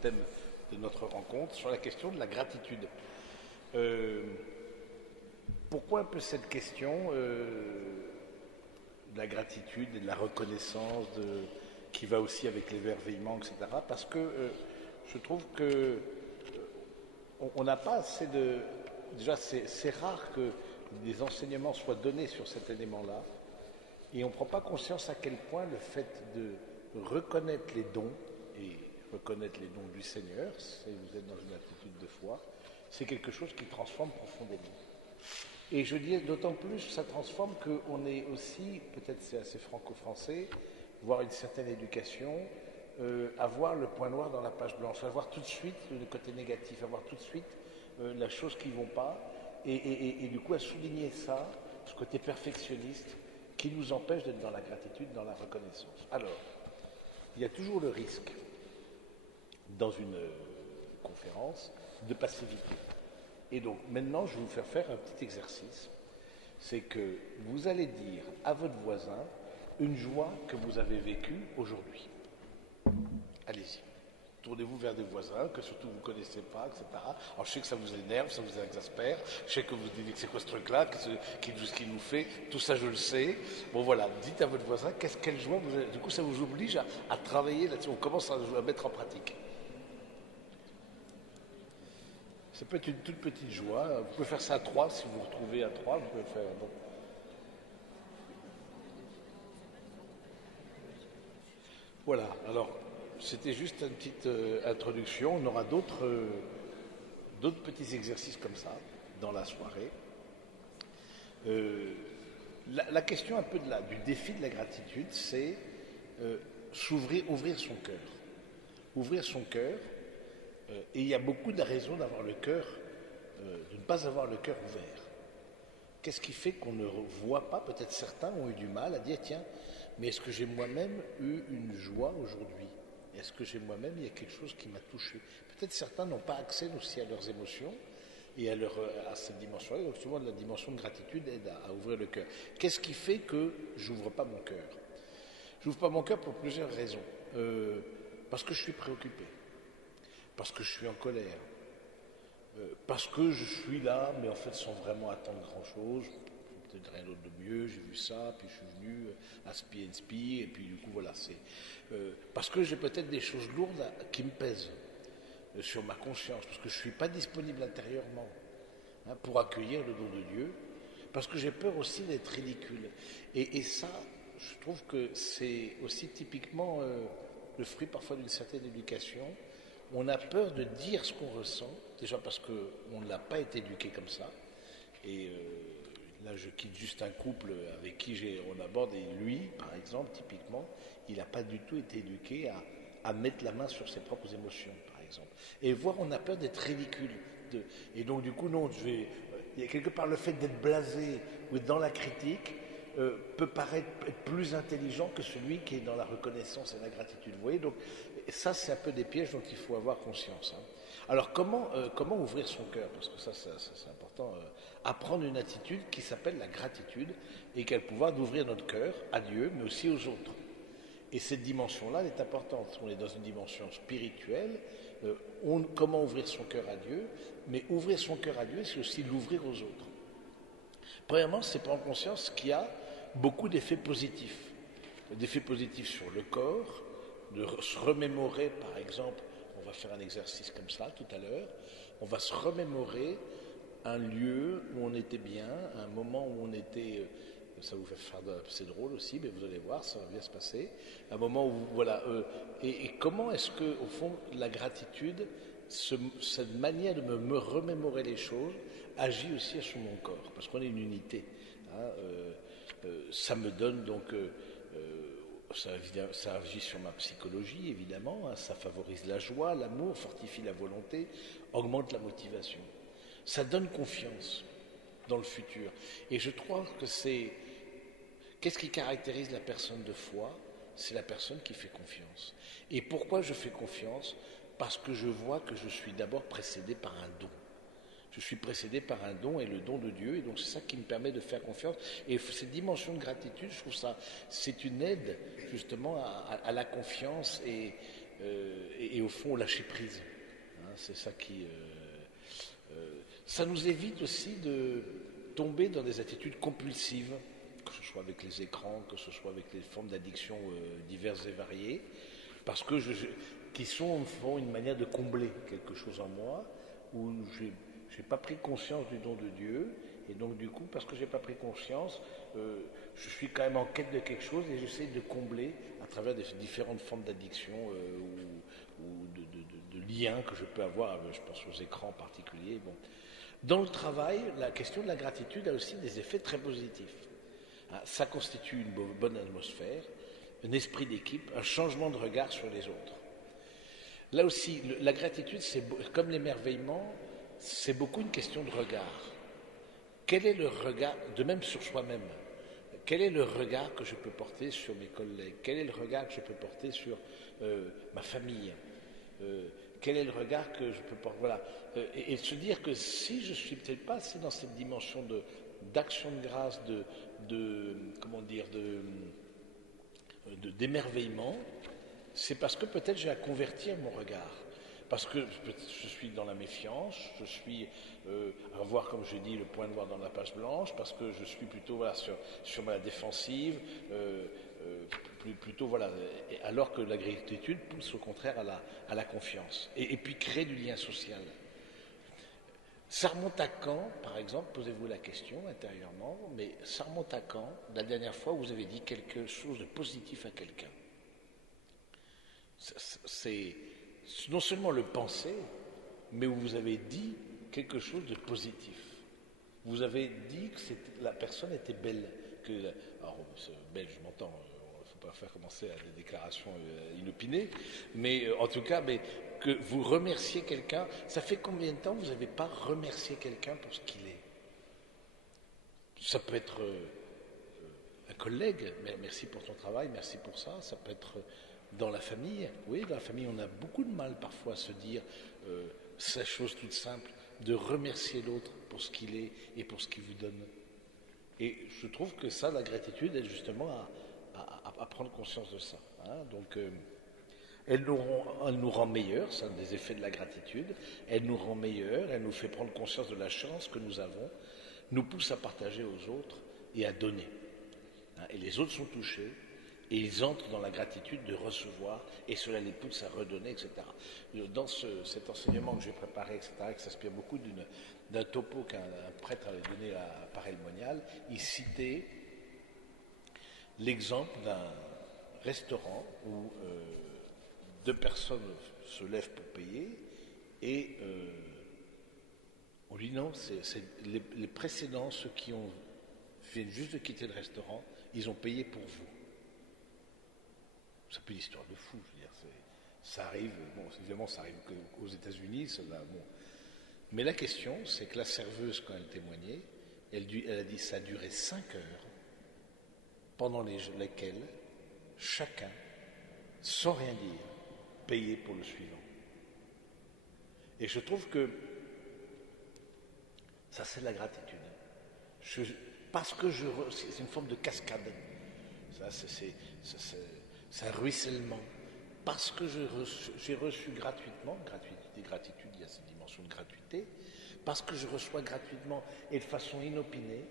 thème de notre rencontre, sur la question de la gratitude. Pourquoi un peu cette question de la gratitude et de la reconnaissance qui va aussi avec l'émerveillement, etc. Parce que je trouve que on n'a pas assez de... Déjà, c'est rare que des enseignements soient donnés sur cet élément-là, et on ne prend pas conscience à quel point le fait de reconnaître les dons, et reconnaître les dons du Seigneur, si vous êtes dans une attitude de foi, c'est quelque chose qui transforme profondément. Et je dis d'autant plus, ça transforme qu'on est aussi, peut-être c'est assez franco-français, voir une certaine éducation, avoir le point noir dans la page blanche, avoir tout de suite le côté négatif, avoir tout de suite la chose qui ne vont pas, et du coup à souligner ça, ce côté perfectionniste, qui nous empêche d'être dans la gratitude, dans la reconnaissance. Alors, il y a toujours le risque, dans une conférence, de passer vite. Et donc maintenant, je vais vous faire un petit exercice. C'est que vous allez dire à votre voisin une joie que vous avez vécue aujourd'hui. Allez-y. Tournez-vous vers des voisins que surtout vous ne connaissez pas, etc. Alors je sais que ça vous énerve, ça vous exaspère. Je sais que vous dites que c'est quoi ce truc-là, ce qu'il nous fait. Tout ça, je le sais. Bon voilà, dites à votre voisin quelle joie vous avez. Du coup, ça vous oblige à travailler là-dessus. On commence à mettre en pratique. Ça peut être une toute petite joie. Vous pouvez faire ça à 3, si vous vous retrouvez à 3, vous pouvez le faire. Bon. Voilà, alors c'était juste une petite introduction. On aura d'autres petits exercices comme ça dans la soirée. La question un peu du défi de la gratitude, c'est ouvrir son cœur. Ouvrir son cœur. Et il y a beaucoup de raisons d'avoir le cœur, de ne pas avoir le cœur ouvert. Qu'est-ce qui fait qu'on ne voit pas? Peut-être certains ont eu du mal à dire tiens, mais est-ce que j'ai moi-même eu une joie aujourd'hui? Est-ce que j'ai moi-même, il y a quelque chose qui m'a touché? Peut-être certains n'ont pas accès aussi à leurs émotions et à cette dimension-là. Donc souvent la dimension de gratitude aide à ouvrir le cœur. Qu'est-ce qui fait que j'ouvre pas mon cœur? J'ouvre pas mon cœur pour plusieurs raisons. Parce que je suis préoccupé. Parce que je suis en colère, parce que je suis là, mais en fait sans vraiment attendre grand-chose, peut-être rien d'autre de mieux, j'ai vu ça, puis je suis venu à spi, et puis du coup voilà, c'est parce que j'ai peut-être des choses lourdes qui me pèsent sur ma conscience, parce que je ne suis pas disponible intérieurement pour accueillir le don de Dieu, parce que j'ai peur aussi d'être ridicule. Et ça, je trouve que c'est aussi typiquement le fruit parfois d'une certaine éducation. On a peur de dire ce qu'on ressent, déjà parce qu'on ne l'a pas été éduqué comme ça. Et là, je quitte juste un couple avec qui on aborde, et lui, par exemple, typiquement, il n'a pas du tout été éduqué à mettre la main sur ses propres émotions, par exemple. Et voir, on a peur d'être ridicule. Et donc, du coup, non, il y a quelque part le fait d'être blasé ou dans la critique, peut paraître être plus intelligent que celui qui est dans la reconnaissance et la gratitude. Vous voyez, donc ça, c'est un peu des pièges dont il faut avoir conscience. Alors, comment ouvrir son cœur? Parce que ça, c'est important. Apprendre une attitude qui s'appelle la gratitude et qui a le pouvoir d'ouvrir notre cœur à Dieu, mais aussi aux autres. Et cette dimension-là, elle est importante. On est dans une dimension spirituelle. Comment ouvrir son cœur à Dieu? Mais ouvrir son cœur à Dieu, c'est aussi l'ouvrir aux autres. Premièrement, c'est prendre conscience qu'il y a beaucoup d'effets positifs. D'effets positifs sur le corps, de se remémorer, par exemple, on va faire un exercice comme ça tout à l'heure, on va se remémorer un lieu où on était bien, un moment où on était, ça vous fait faire c'est drôle aussi, mais vous allez voir, ça va bien se passer, un moment où, voilà, et comment est-ce que, au fond, la gratitude, cette manière de me remémorer les choses, agit aussi sur mon corps, parce qu'on est une unité. Ça me donne donc, ça agit sur ma psychologie évidemment, ça favorise la joie, l'amour, fortifie la volonté, augmente la motivation. Ça donne confiance dans le futur. Et je crois que qu'est-ce qui caractérise la personne de foi? C'est la personne qui fait confiance. Et pourquoi je fais confiance? Parce que je vois que je suis d'abord précédé par un don. Je suis précédé par un don et le don de Dieu, et donc c'est ça qui me permet de faire confiance. Et cette dimension de gratitude, je trouve ça, c'est une aide justement à la confiance et et au fond lâcher prise. Hein, c'est ça qui... ça nous évite aussi de tomber dans des attitudes compulsives, que ce soit avec les écrans, que ce soit avec les formes d'addiction diverses et variées, parce que qui font une manière de combler quelque chose en moi, où j'ai pas pris conscience du don de Dieu, et donc du coup, parce que j'ai pas pris conscience, je suis quand même en quête de quelque chose et j'essaie de combler à travers des différentes formes d'addiction ou de liens que je peux avoir, je pense aux écrans en particulier. Bon. Dans le travail, la question de la gratitude a aussi des effets très positifs. Ça constitue une bonne atmosphère, un esprit d'équipe, un changement de regard sur les autres. Là aussi, la gratitude, c'est comme l'émerveillement, c'est beaucoup une question de regard. Quel est le regard, de même sur soi-même, quel est le regard que je peux porter sur mes collègues? Quel est le regard que je peux porter sur ma famille? Quel est le regard que je peux porter? Voilà. Et se dire que si je ne suis peut-être pas assez dans cette dimension d'action de grâce, comment dire, d'émerveillement, c'est parce que peut-être j'ai à convertir mon regard. Parce que je suis dans la méfiance, je suis à voir, comme je dis, le point noir dans la page blanche, parce que je suis plutôt voilà, sur ma défensive, plutôt voilà, alors que la gratitude pousse au contraire à la confiance. Et puis crée du lien social. Ça remonte à quand, par exemple, posez-vous la question intérieurement, mais ça remonte à quand, la dernière fois où vous avez dit quelque chose de positif à quelqu'un? C'est non seulement le penser, mais où vous avez dit quelque chose de positif. Vous avez dit que la personne était belle. Alors, belle, je m'entends, il ne faut pas faire commencer à des déclarations inopinées, mais en tout cas, que vous remerciez quelqu'un. Ça fait combien de temps vous n'avez pas remercié quelqu'un pour ce qu'il est? Ça peut être un collègue, merci pour ton travail, merci pour ça. Ça peut être dans la famille. Oui, dans la famille, on a beaucoup de mal parfois à se dire ces choses toutes simples, de remercier l'autre pour ce qu'il est et pour ce qu'il vous donne. Et je trouve que ça, la gratitude, est justement à prendre conscience de ça. Hein. Donc, elle nous rend meilleurs, c'est un des effets de la gratitude. Elle nous rend meilleurs, elle nous fait prendre conscience de la chance que nous avons, nous pousse à partager aux autres et à donner. Hein. Et les autres sont touchés. Et ils entrent dans la gratitude de recevoir, et cela les pousse à redonner, etc. Dans cet enseignement que j'ai préparé, etc., qui s'inspire beaucoup d'un topo qu'un prêtre avait donné à Paray-le-Monial, il citait l'exemple d'un restaurant où deux personnes se lèvent pour payer, et on lui dit non, c'est les précédents, ceux qui viennent juste de quitter le restaurant, ils ont payé pour vous. C'est plus l'histoire de fou, je veux dire, ça arrive, bon, évidemment ça arrive qu'aux États-Unis, bon. Mais la question, c'est que la serveuse, quand elle témoignait, elle a dit que ça a duré 5 heures, pendant lesquelles chacun, sans rien dire, payait pour le suivant. Et je trouve que ça, c'est de la gratitude. Parce que c'est une forme de cascade. Ça, c'est un ruissellement. Parce que j'ai reçu gratuitement, gratitude, il y a cette dimension de gratuité, parce que je reçois gratuitement et de façon inopinée,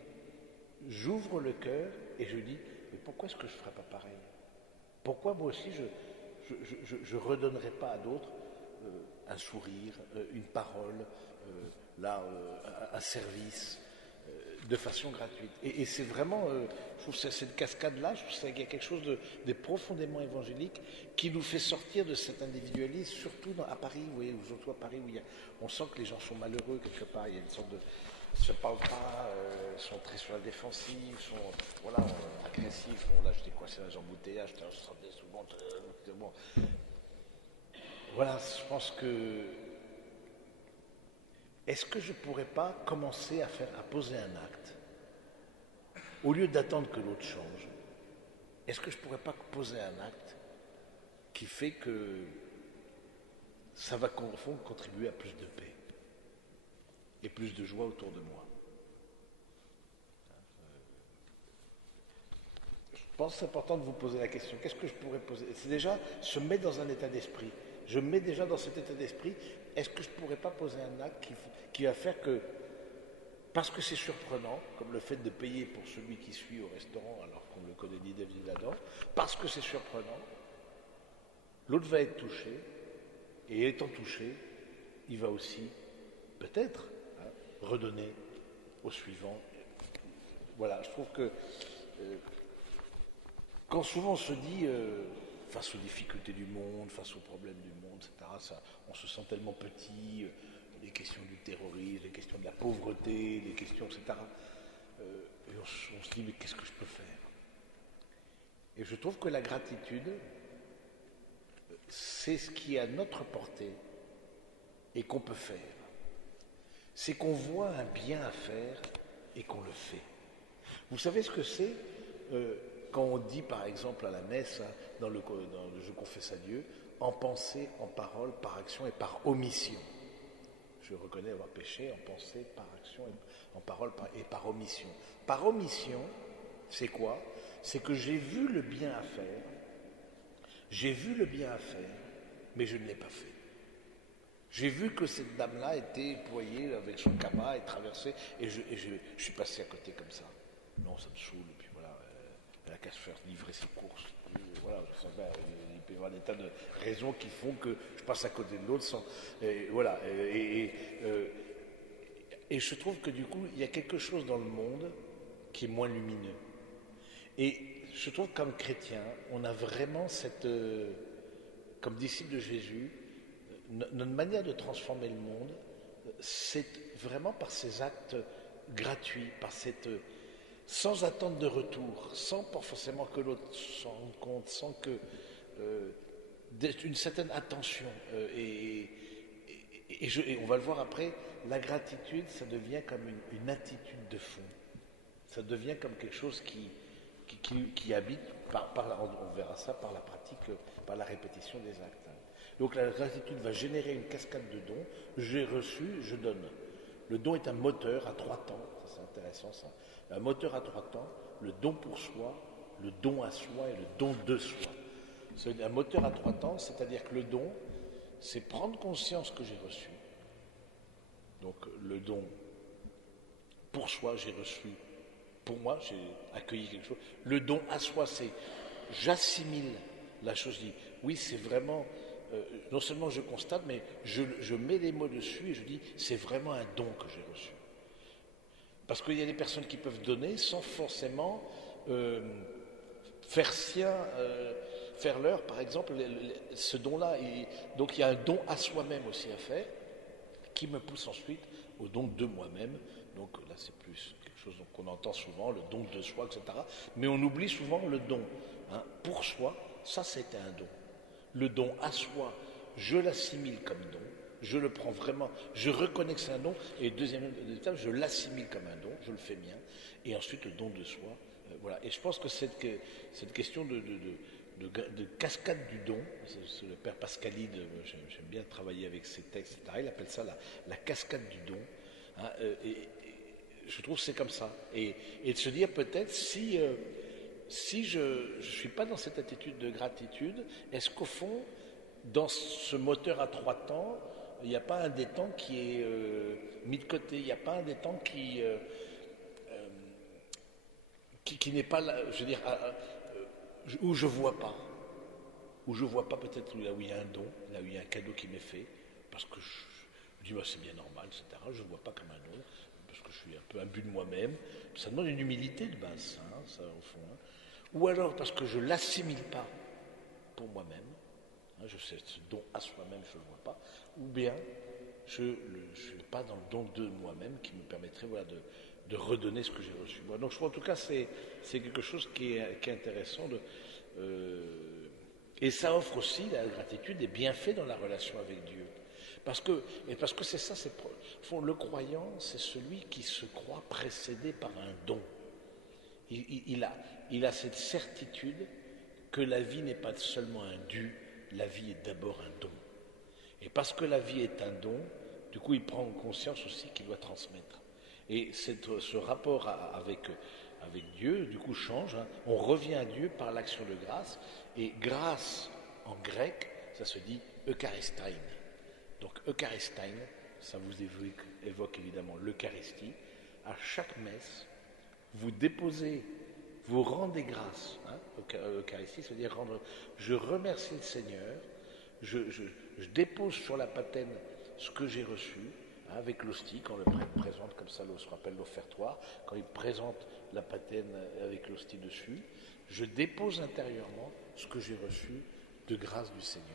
j'ouvre le cœur et je dis, mais pourquoi est-ce que je ne ferais pas pareil? Pourquoi moi aussi je ne redonnerai pas à d'autres un sourire, une parole, un service, de façon gratuite. Et c'est vraiment, je trouve que cette cascade-là, je trouve qu'il y a quelque chose de profondément évangélique qui nous fait sortir de cet individualisme, surtout à Paris, vous voyez, surtout à Paris où on sent que les gens sont malheureux quelque part, il y a une sorte de... Ils ne se parlent pas, sont très sur la défensive, sont agressifs. Bon, là, j'étais coincé dans les embouteillages, je sentais souvent... Bon. Voilà, je pense que... Est-ce que je ne pourrais pas commencer à poser un acte, au lieu d'attendre que l'autre change? Est-ce que je ne pourrais pas poser un acte qui fait que ça va au fond contribuer à plus de paix et plus de joie autour de moi? pense que c'est important de vous poser la question. Qu'est-ce que je pourrais poser? C'est déjà se mettre dans un état d'esprit. Je me mets déjà dans cet état d'esprit. Est-ce que je ne pourrais pas poser un acte qui va faire que, parce que c'est surprenant, comme le fait de payer pour celui qui suit au restaurant alors qu'on ne le connaît ni d'Ève ni d'Adam, parce que c'est surprenant, l'autre va être touché, et étant touché, il va aussi, peut-être, redonner au suivant. Voilà, je trouve que quand souvent on se dit, face aux difficultés du monde, face aux problèmes du monde, etc., on se sent tellement petit, les questions du terrorisme, les questions de la pauvreté, les questions, etc. Et on se dit, mais qu'est-ce que je peux faire? Et je trouve que la gratitude, c'est ce qui est à notre portée et qu'on peut faire. C'est qu'on voit un bien à faire et qu'on le fait. Vous savez ce que c'est quand on dit par exemple à la messe, hein, dans le Je confesse à Dieu, en pensée, en parole, par action et par omission. Je reconnais avoir péché en pensée, par action, en parole et par omission. Par omission, c'est quoi? C'est que j'ai vu le bien à faire, mais je ne l'ai pas fait. J'ai vu que cette dame-là était ployée avec son cabas et traversée, et je suis passé à côté comme ça. Non, ça me saoule, et puis voilà, elle a qu'à se faire livrer ses courses. Voilà, je sais pas, il peut y avoir des tas de raisons qui font que je passe à côté de l'autre sans. Voilà, et je trouve que du coup, il y a quelque chose dans le monde qui est moins lumineux. Et je trouve que comme chrétien, on a vraiment cette. Comme disciple de Jésus, notre manière de transformer le monde, c'est vraiment par ces actes gratuits, par cette. Sans attente de retour, sans pas forcément que l'autre s'en rende compte, sans que. Une certaine attention. Et on va le voir après, la gratitude, ça devient comme une attitude de fond. Ça devient comme quelque chose qui habite, on verra ça par la pratique, par la répétition des actes. Donc la gratitude va générer une cascade de dons. J'ai reçu, je donne. Le don est un moteur à 3 temps, ça c'est intéressant ça. Un moteur à 3 temps, le don pour soi, le don à soi et le don de soi. C'est un moteur à 3 temps, c'est-à-dire que le don, c'est prendre conscience que j'ai reçu. Donc le don pour soi, j'ai reçu. Pour moi, j'ai accueilli quelque chose. Le don à soi, c'est j'assimile la chose. Je dis, oui, c'est vraiment, non seulement je constate, mais je mets les mots dessus et je dis, c'est vraiment un don que j'ai reçu. Parce qu'il y a des personnes qui peuvent donner sans forcément faire sien, faire leur, par exemple, ce don-là. Donc il y a un don à soi-même aussi à faire, qui me pousse ensuite au don de moi-même. Donc là, c'est plus quelque chose qu'on entend souvent, le don de soi, etc. Mais on oublie souvent le don. Hein. Pour soi, ça c'était un don. Le don à soi, je l'assimile comme don. Je le prends vraiment, je reconnais que c'est un don. Et deuxième étape, je l'assimile comme un don, je le fais mien. Et ensuite, le don de soi. Voilà. Et je pense que cette question de cascade du don, c'est le père Pascalide, j'aime bien travailler avec ses textes, etc. Il appelle ça la cascade du don. Hein, et je trouve que c'est comme ça. Et de se dire peut-être si je ne suis pas dans cette attitude de gratitude, est-ce qu'au fond, dans ce moteur à 3 temps, il n'y a pas un des temps qui est mis de côté, il n'y a pas un des temps qui n'est pas là, je veux dire, où je ne vois pas. Où je ne vois pas peut-être là où il y a un don, là où il y a un cadeau qui m'est fait, parce que je dis, bah, c'est bien normal, etc. Je ne vois pas comme un don, parce que je suis un peu imbu de moi-même. Ça demande une humilité de base, hein, ça, au fond. Hein. Ou alors parce que je ne l'assimile pas pour moi-même, hein, je sais, ce don à soi-même, je ne le vois pas, ou bien je ne suis pas dans le don de moi-même qui me permettrait voilà, de redonner ce que j'ai reçu. Bon, donc je crois en tout cas c'est quelque chose qui est intéressant. Et ça offre aussi, la gratitude, des bienfaits dans la relation avec Dieu. Parce que c'est ça, le croyant, c'est celui qui se croit précédé par un don. Il a cette certitude que la vie n'est pas seulement un dû, la vie est d'abord un don. Et parce que la vie est un don, du coup, il prend conscience aussi qu'il doit transmettre. Et ce rapport avec avec Dieu, du coup change, hein. On revient à Dieu par l'action de grâce, et grâce en grec, ça se dit Eucharistein. Donc Eucharistein, ça vous évoque évidemment l'Eucharistie. À chaque messe, vous déposez, vous rendez grâce. Hein, Eucharistie, ça veut dire rendre. Je remercie le Seigneur, je dépose sur la patène ce que j'ai reçu, hein, avec l'hostie, quand le prêtre présente, comme ça se rappelle l'offertoire, quand il présente la patène avec l'hostie dessus, je dépose intérieurement ce que j'ai reçu de grâce du Seigneur.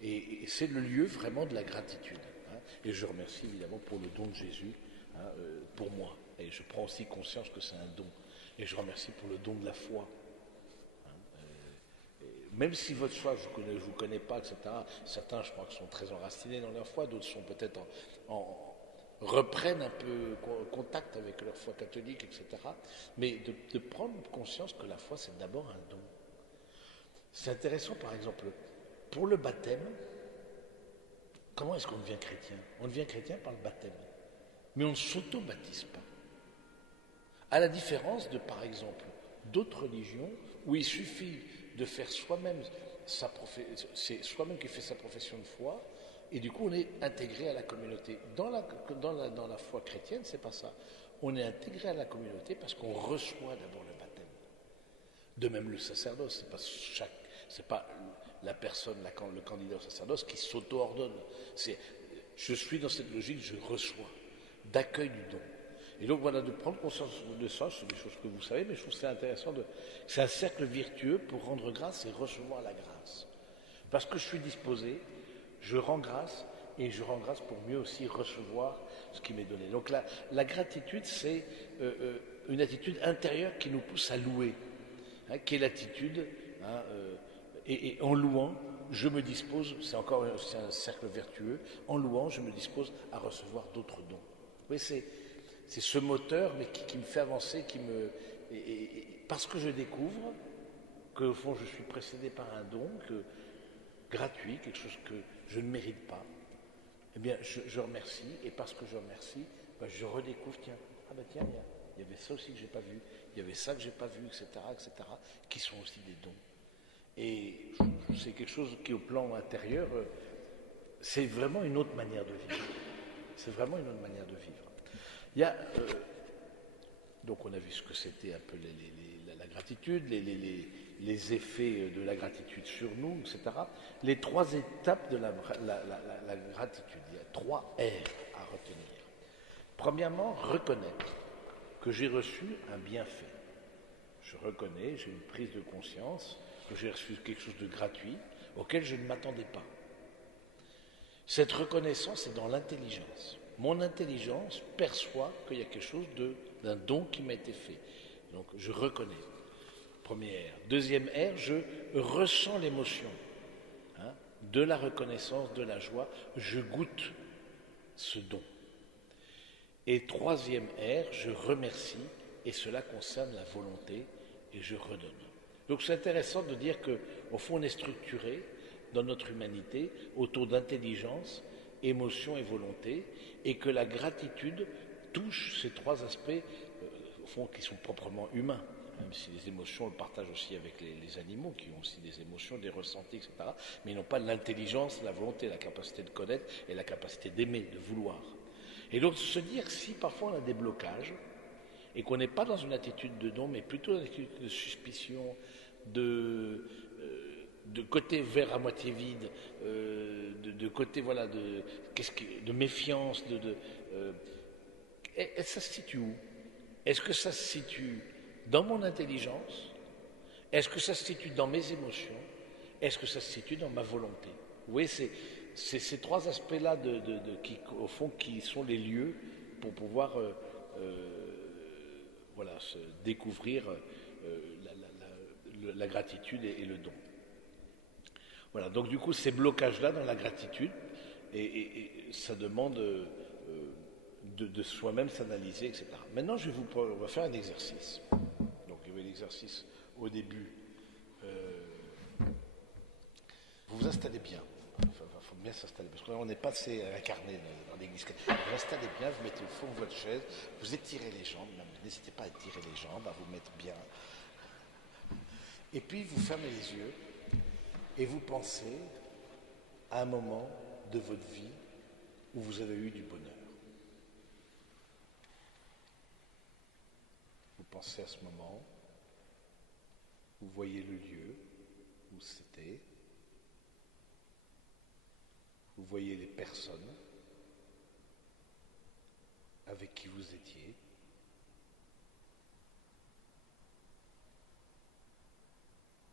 Et c'est le lieu vraiment de la gratitude. Hein, et je remercie évidemment pour le don de Jésus, hein, pour moi. Et je prends aussi conscience que c'est un don. Et je remercie pour le don de la foi. Même si votre foi, je ne vous connais pas, etc., certains, je crois, sont très enracinés dans leur foi, d'autres sont peut-être reprennent un peu contact avec leur foi catholique, etc. Mais de prendre conscience que la foi, c'est d'abord un don. C'est intéressant, par exemple, pour le baptême, comment est-ce qu'on devient chrétien? On devient chrétien par le baptême. Mais on ne s'auto-baptise pas. À la différence de, par exemple, d'autres religions où il suffit de faire soi-même c'est soi-même qui fait sa profession de foi, et du coup on est intégré à la communauté. Dans la foi chrétienne, c'est pas ça. On est intégré à la communauté parce qu'on reçoit d'abord le baptême. De même le sacerdoce, c'est pas la personne, le candidat au sacerdoce qui s'auto-ordonne. Je suis dans cette logique, je reçois, d'accueil du don. Et donc voilà, de prendre conscience de ça, c'est des choses que vous savez, mais je trouve que c'est intéressant. C'est un cercle vertueux pour rendre grâce et recevoir la grâce. Parce que je suis disposé, je rends grâce, et je rends grâce pour mieux aussi recevoir ce qui m'est donné. Donc la gratitude, c'est une attitude intérieure qui nous pousse à louer, hein, qui est l'attitude, hein, et en louant, je me dispose, c'est un cercle vertueux, en louant, je me dispose à recevoir d'autres dons. Oui, c'est ce moteur, mais qui me fait avancer, parce que je découvre que, au fond, je suis précédé par un don gratuit, quelque chose que je ne mérite pas. Eh bien, je remercie, et parce que je remercie, je redécouvre, tiens, il y avait ça aussi que j'ai pas vu, il y avait ça que j'ai pas vu, etc., qui sont aussi des dons. Et c'est quelque chose qui, au plan intérieur, c'est vraiment une autre manière de vivre. C'est vraiment une autre manière de vivre. Il y a, donc on a vu ce que c'était un peu la gratitude, les effets de la gratitude sur nous, etc. Les trois étapes de la gratitude, il y a 3 R à retenir. Premièrement, reconnaître que j'ai reçu un bienfait. Je reconnais, j'ai une prise de conscience que j'ai reçu quelque chose de gratuit auquel je ne m'attendais pas. Cette reconnaissance est dans l'intelligence. Mon intelligence perçoit qu'il y a quelque chose d'un don qui m'a été fait. Donc je reconnais. Premier R. Deuxième R, je ressens l'émotion, hein, de la reconnaissance, de la joie. Je goûte ce don. Et troisième R, je remercie, et cela concerne la volonté, et je redonne. Donc c'est intéressant de dire qu'au fond on est structuré dans notre humanité autour d'intelligence, émotion et volonté, et que la gratitude touche ces 3 aspects, au fond, qui sont proprement humains, même si les émotions, on le partage aussi avec les animaux, qui ont aussi des émotions, des ressentis, etc., mais ils n'ont pas l'intelligence, la volonté, la capacité de connaître et la capacité d'aimer, de vouloir. Et donc se dire, si parfois on a des blocages, et qu'on n'est pas dans une attitude de don, mais plutôt dans une attitude de suspicion, de côté verre à moitié vide, de côté voilà de méfiance, et ça se situe où? Est-ce que ça se situe dans mon intelligence? Est-ce que ça se situe dans mes émotions? Est-ce que ça se situe dans ma volonté? Vous voyez, c'est ces 3 aspects-là qui, au fond, qui sont les lieux pour pouvoir se découvrir la gratitude et le don. Voilà, donc du coup, ces blocages-là dans la gratitude, et ça demande de soi-même s'analyser, etc. Maintenant, on va faire un exercice. Donc, il y avait l'exercice au début. Vous vous installez bien. bien s'installer, parce que là, on n'est pas assez incarné dans l'église. Vous installez bien, vous mettez au fond de votre chaise, vous étirez les jambes, n'hésitez pas à étirer les jambes, à vous mettre bien. Et puis vous fermez les yeux et vous pensez à un moment de votre vie où vous avez eu du bonheur. Vous pensez à ce moment, vous voyez le lieu où c'était, vous voyez les personnes avec qui vous étiez.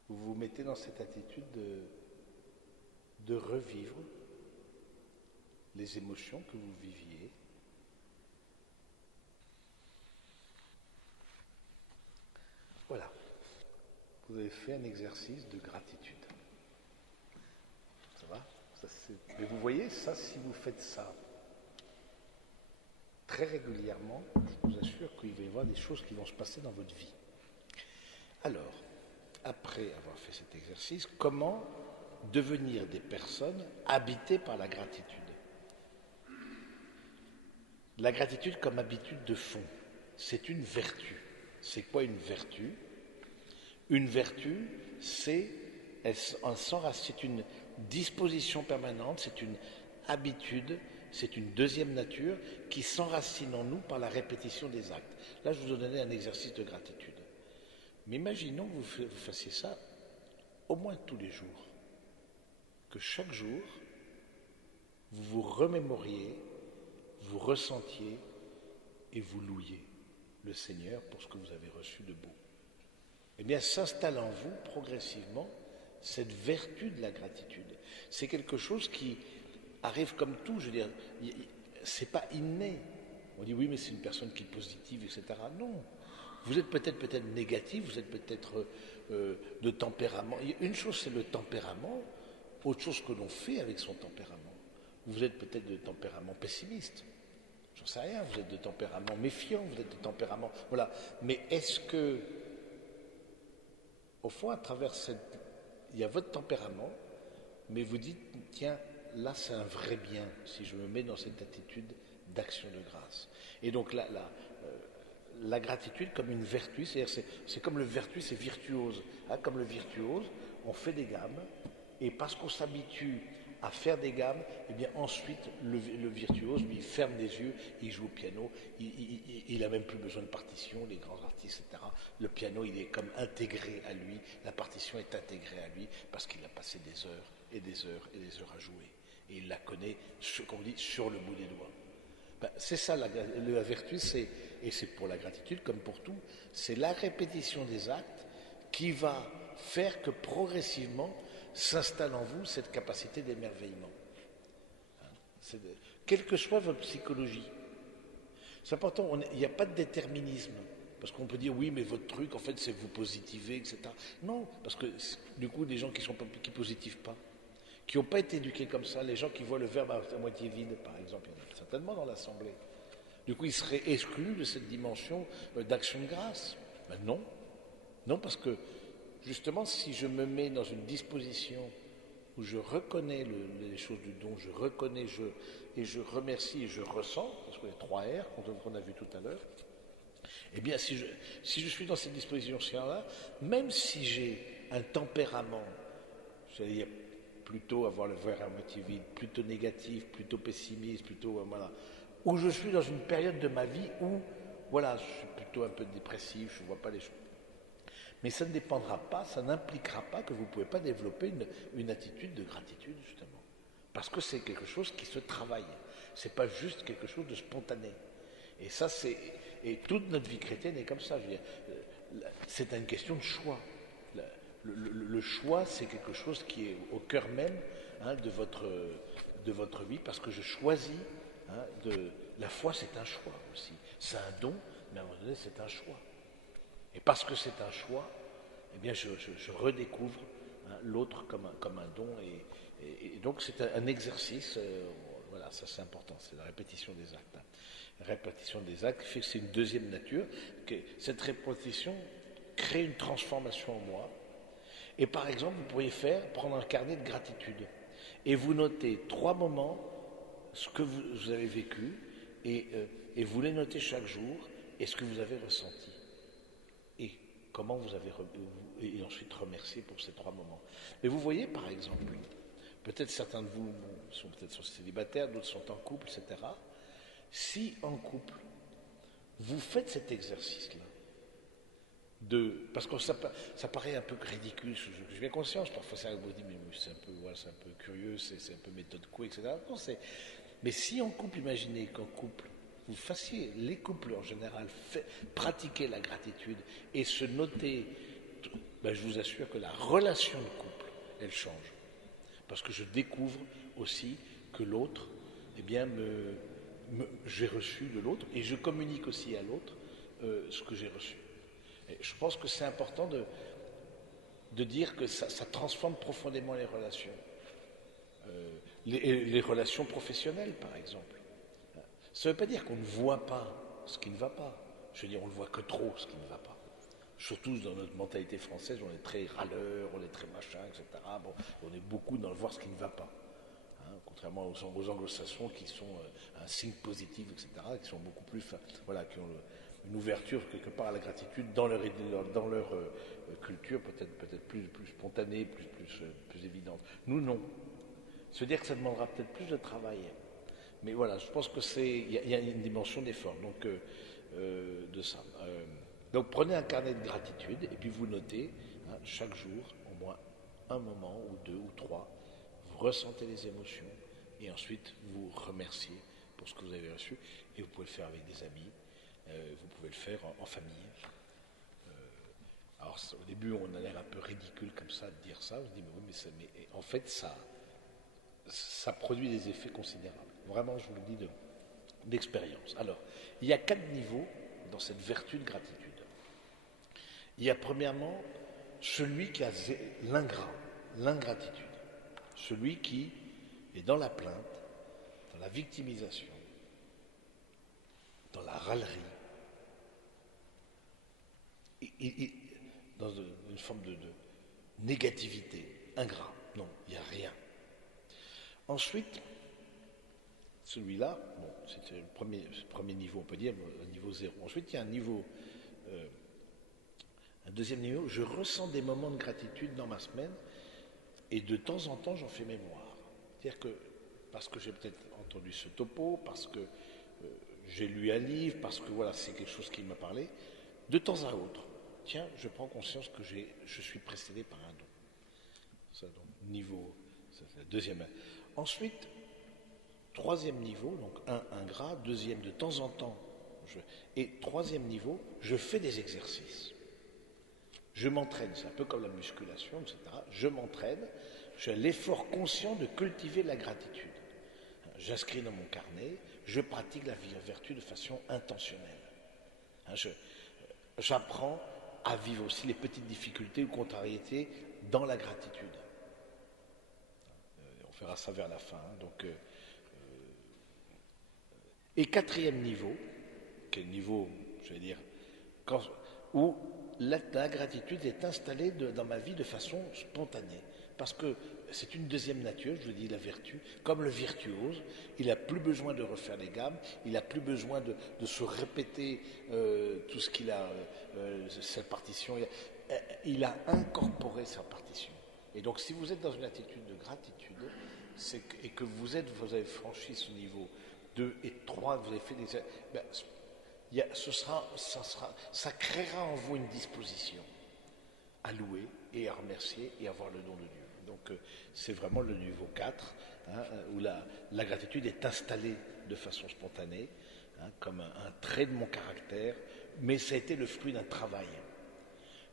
Vous vous mettez dans cette attitude de revivre les émotions que vous viviez. Voilà. Vous avez fait un exercice de gratitude. Ça va? Mais vous voyez, ça, si vous faites ça très régulièrement, je vous assure qu'il va y avoir des choses qui vont se passer dans votre vie. Alors, après avoir fait cet exercice, comment devenir des personnes habitées par la gratitude? La gratitude comme habitude de fond, c'est une vertu. C'est quoi une vertu? Une vertu, c'est une disposition permanente, c'est une habitude, c'est une deuxième nature qui s'enracine en nous par la répétition des actes. Là, je vous ai donné un exercice de gratitude. Mais imaginons que vous fassiez ça au moins tous les jours. Que chaque jour, vous vous remémoriez, vous ressentiez et vous louiez le Seigneur pour ce que vous avez reçu de beau. Eh bien, s'installe en vous progressivement cette vertu de la gratitude. C'est quelque chose qui arrive comme tout, je veux dire, c'est pas inné. On dit oui, mais c'est une personne qui est positive, etc. Non. Vous êtes peut-être négatif, vous êtes peut-être de tempérament. Une chose, c'est le tempérament, autre chose que l'on fait avec son tempérament. Vous êtes peut-être de tempérament pessimiste. J'en sais rien, vous êtes de tempérament méfiant, vous êtes de tempérament... Voilà. Mais est-ce que, au fond, à travers cette... Il y a votre tempérament, mais vous dites, tiens, là c'est un vrai bien, si je me mets dans cette attitude d'action de grâce. Et donc la gratitude comme une vertu, c'est-à-dire c'est comme le vertu, c'est virtuose. Hein, comme le virtuose, on fait des gammes, et parce qu'on s'habitue à faire des gammes, et bien ensuite le virtuose, lui, il ferme les yeux, il joue au piano, il n'a même plus besoin de partition, les grands artistes, etc. Le piano, il est comme intégré à lui, la partition est intégrée à lui, parce qu'il a passé des heures et des heures et des heures à jouer. Et il la connaît, comme on dit, sur le bout des doigts. Ben, c'est ça la vertu, et c'est pour la gratitude comme pour tout, c'est la répétition des actes qui va faire que progressivement s'installe en vous cette capacité d'émerveillement. Quelle que soit votre psychologie. C'est important, il n'y a pas de déterminisme. Parce qu'on peut dire, oui, mais votre truc, en fait, c'est vous positiver, etc. Non, parce que du coup, des gens qui ne positivent pas, qui n'ont pas été éduqués comme ça, les gens qui voient le verbe à moitié vide, par exemple, il y en a certainement dans l'Assemblée. Du coup, ils seraient exclus de cette dimension d'action de grâce. Ben non. Non, parce que justement, si je me mets dans une disposition où je reconnais les choses du don, je reconnais, et je remercie et je ressens, parce que les 3 R qu'on a vu tout à l'heure, eh bien, si je suis dans cette disposition-là, même si j'ai un tempérament, j'allais dire plutôt avoir le verre à moitié vide, plutôt négatif, plutôt pessimiste, plutôt voilà, où je suis dans une période de ma vie où, voilà, je suis plutôt un peu dépressif, je ne vois pas les choses. Mais ça ne dépendra pas, ça n'impliquera pas que vous ne pouvez pas développer une attitude de gratitude, justement. Parce que c'est quelque chose qui se travaille. Ce n'est pas juste quelque chose de spontané. Et ça, et toute notre vie chrétienne est comme ça. Je veux dire, c'est une question de choix. Le choix, c'est quelque chose qui est au cœur même de votre vie, parce que je choisis. La foi, c'est un choix aussi. C'est un don, mais à un moment donné, c'est un choix. Et parce que c'est un choix, eh bien, je redécouvre l'autre comme un don. Et donc, c'est un exercice. Voilà, ça c'est important, c'est la répétition des actes. La répétition des actes fait que c'est une deuxième nature. Que cette répétition crée une transformation en moi. Et par exemple, vous pourriez prendre un carnet de gratitude Et vous notez 3 moments, ce que vous avez vécu, et vous les notez chaque jour, et ce que vous avez ressenti. Et comment vous avez et ensuite remercier pour ces 3 moments. Mais vous voyez, par exemple, peut-être certains de vous sont peut-être célibataires, d'autres sont en couple, etc. Si en couple, vous faites cet exercice-là, parce que ça paraît un peu ridicule, j'ai bien conscience, parfois ça vous dit, mais c'est un peu curieux, c'est un peu méthode couée, etc. Non, mais si en couple, imaginez qu'en couple, vous fassiez, les couples en général, pratiquer la gratitude et se noter, ben, je vous assure que la relation de couple, elle change. Parce que je découvre aussi que l'autre, eh bien, j'ai reçu de l'autre et je communique aussi à l'autre ce que j'ai reçu. Et je pense que c'est important de dire que ça transforme profondément les relations. Les relations professionnelles, par exemple. Ça ne veut pas dire qu'on ne voit pas ce qui ne va pas. Je veux dire, on ne voit que trop ce qui ne va pas. Surtout dans notre mentalité française, on est très râleur, on est très machin, etc. Bon, on est beaucoup dans le voir ce qui ne va pas. Hein, contrairement aux anglo-saxons qui sont un signe positif, etc., qui sont beaucoup plus, voilà, qui ont une ouverture quelque part à la gratitude dans leur culture, peut-être plus spontanée, plus évidente. Nous, non. Ça veut dire que ça demandera peut-être plus de travail. Mais voilà, je pense que il y a une dimension d'effort, donc de ça. Donc prenez un carnet de gratitude et puis vous notez chaque jour au moins un moment ou 2 ou 3, vous ressentez les émotions et ensuite vous remerciez pour ce que vous avez reçu et vous pouvez le faire avec des amis, vous pouvez le faire en famille. Alors au début on a l'air un peu ridicule comme ça de dire ça, on se dit mais oui mais en fait ça produit des effets considérables. Vraiment, je vous le dis d'expérience. Alors, il y a 4 niveaux dans cette vertu de gratitude. Il y a premièrement celui qui a l'ingratitude. Celui qui est dans la plainte, dans la victimisation, dans la râlerie, dans une forme de négativité, ingrat. Non, il n'y a rien. Ensuite, celui-là, bon, c'était le premier niveau, on peut dire, le niveau 0. Ensuite, il y a un deuxième niveau. Je ressens des moments de gratitude dans ma semaine et de temps en temps, j'en fais mémoire. C'est-à-dire que, parce que j'ai peut-être entendu ce topo, parce que j'ai lu un livre, parce que voilà, c'est quelque chose qui m'a parlé, de temps à autre, tiens, je prends conscience que je suis précédé par un don. Ça, donc, niveau, ça, c'est la deuxième. Ensuite, troisième niveau, donc ingrat, deuxième de temps en temps, et troisième niveau, je fais des exercices. Je m'entraîne, c'est un peu comme la musculation, etc. Je m'entraîne, j'ai l'effort conscient de cultiver la gratitude. J'inscris dans mon carnet, je pratique la vertu de façon intentionnelle. J'apprends à vivre aussi les petites difficultés ou contrariétés dans la gratitude. On fera ça vers la fin. Donc, et quatrième niveau, qui est le niveau, je vais dire, où la gratitude est installée dans ma vie de façon spontanée. Parce que c'est une deuxième nature, je vous dis la vertu, comme le virtuose, il n'a plus besoin de refaire les gammes, il n'a plus besoin de se répéter tout ce qu'il a, sa partition, il a incorporé sa partition. Et donc si vous êtes dans une attitude de gratitude, et que vous avez franchi ce niveau 2 et 3, vous avez fait des... ça créera en vous une disposition à louer et à remercier et à avoir le don de Dieu. Donc c'est vraiment le niveau 4, où la gratitude est installée de façon spontanée, comme un trait de mon caractère, mais ça a été le fruit d'un travail.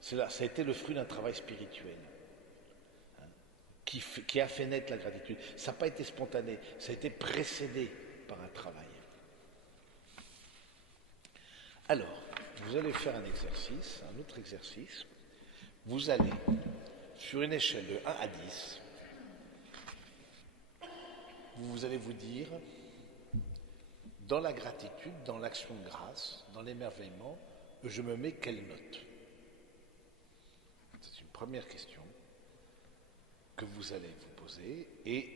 Ça a été le fruit d'un travail spirituel qui a fait naître la gratitude. Ça n'a pas été spontané, ça a été précédé par un travail. Alors, vous allez faire un exercice, un autre exercice. Vous allez, sur une échelle de 1 à 10, vous allez vous dire, dans la gratitude, dans l'action de grâce, dans l'émerveillement, je me mets quelle note? C'est une première question que vous allez vous poser et